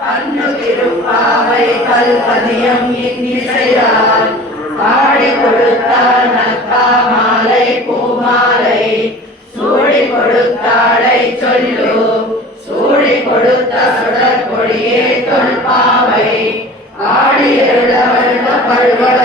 கண்ணு திருப்பாவை கல்பதியம் இன்னிசையால் பாடி கொடுத்தாள் நக்கா மாலை பூமாலை. சூடி கொடுத்தாளை சொல்லு சூடி கொடுத்த சுடர் தொல்பாவை. ஆடி எழுதவள்ள பல்வளையாய்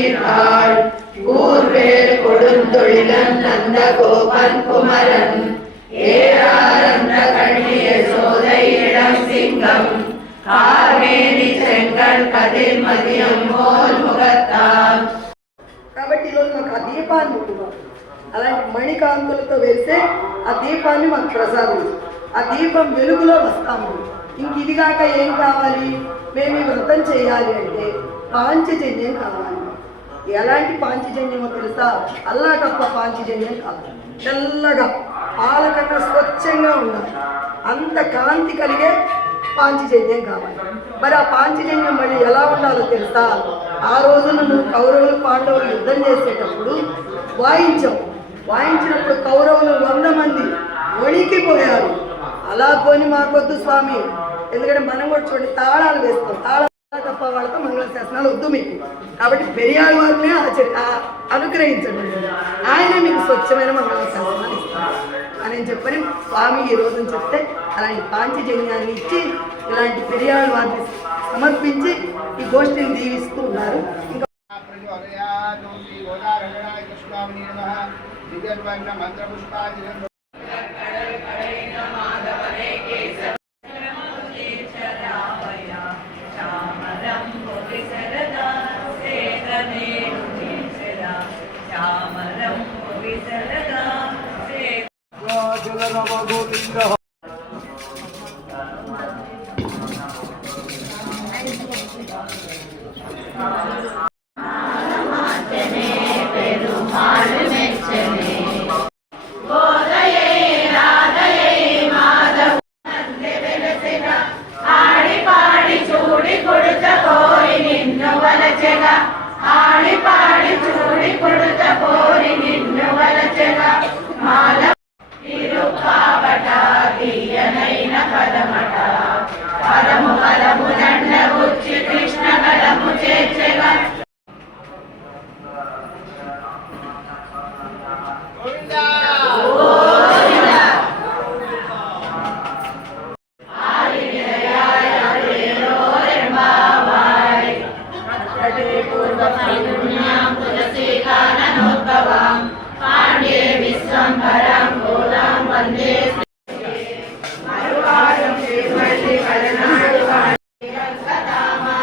சிறுமீர்காள் கூர்வேல் கொடுந்தொழிலன் நந்த கோபன் குமரன் ஏறாரந்த கண்ணிய சோதை இளம் சிங்கம் கார்மேனி செங்கல் கதிர் மதியம் போல் முகத்தான் కాబట్టి ఈరోజు మాకు ఆ దీపాన్ని ఇవ్వాలి. అలాంటి మణికాంతులతో వేస్తే ఆ దీపాన్ని మాకు ప్రసాదించు ఆ దీపం వెలుగులో వస్తాము ఇంక ఇది కాక ఏం కావాలి మేము ఈ వ్రతం చేయాలి అంటే పాంచజన్యం కావాలి ఎలాంటి పాంచజన్యమో తెలుసా? అల్లా తప్ప పాంచజన్యం కాదు. తెల్లగా పాలకన్నా స్వచ్ఛంగా ఉండాలి. అంత కాంతి కలిగే పాంచజన్యం కావాలి. మరి ఆ పాంచజన్యం మళ్ళీ ఎలా ఉండాలో తెలుసా? ఆ రోజున నువ్వు కౌరవులు పాండవులు యుద్ధం చేసేటప్పుడు వాయించావు. వాయించినప్పుడు కౌరవులు వంద మంది వణికిపోయారు. అలా పోని మాకొద్దు స్వామి. ఎందుకంటే మనం కూడా చూడండి తాళాలు వేస్తాం. తాళాలు తప్ప వాళ్ళతో మంగళ శాసనాలు వద్దు మీకు. కాబట్టి పెరియాల వారినే అనుగ్రహించండి. ఆయన మీకు స్వచ్ఛమైన మంగళ శాసనాలు ఇస్తారు. అని చెప్పని స్వామి ఈ రోజున చెప్తే అలాంటి పాంచజన్యాన్ని ఇచ్చి ఇలాంటి పెరియాల వారిని సమర్పించి ఈ గోష్ఠిని దీవిస్తూ ఉన్నారు. ఇంకా మంత్రపుష్పాంజలి নম গোবিন্দ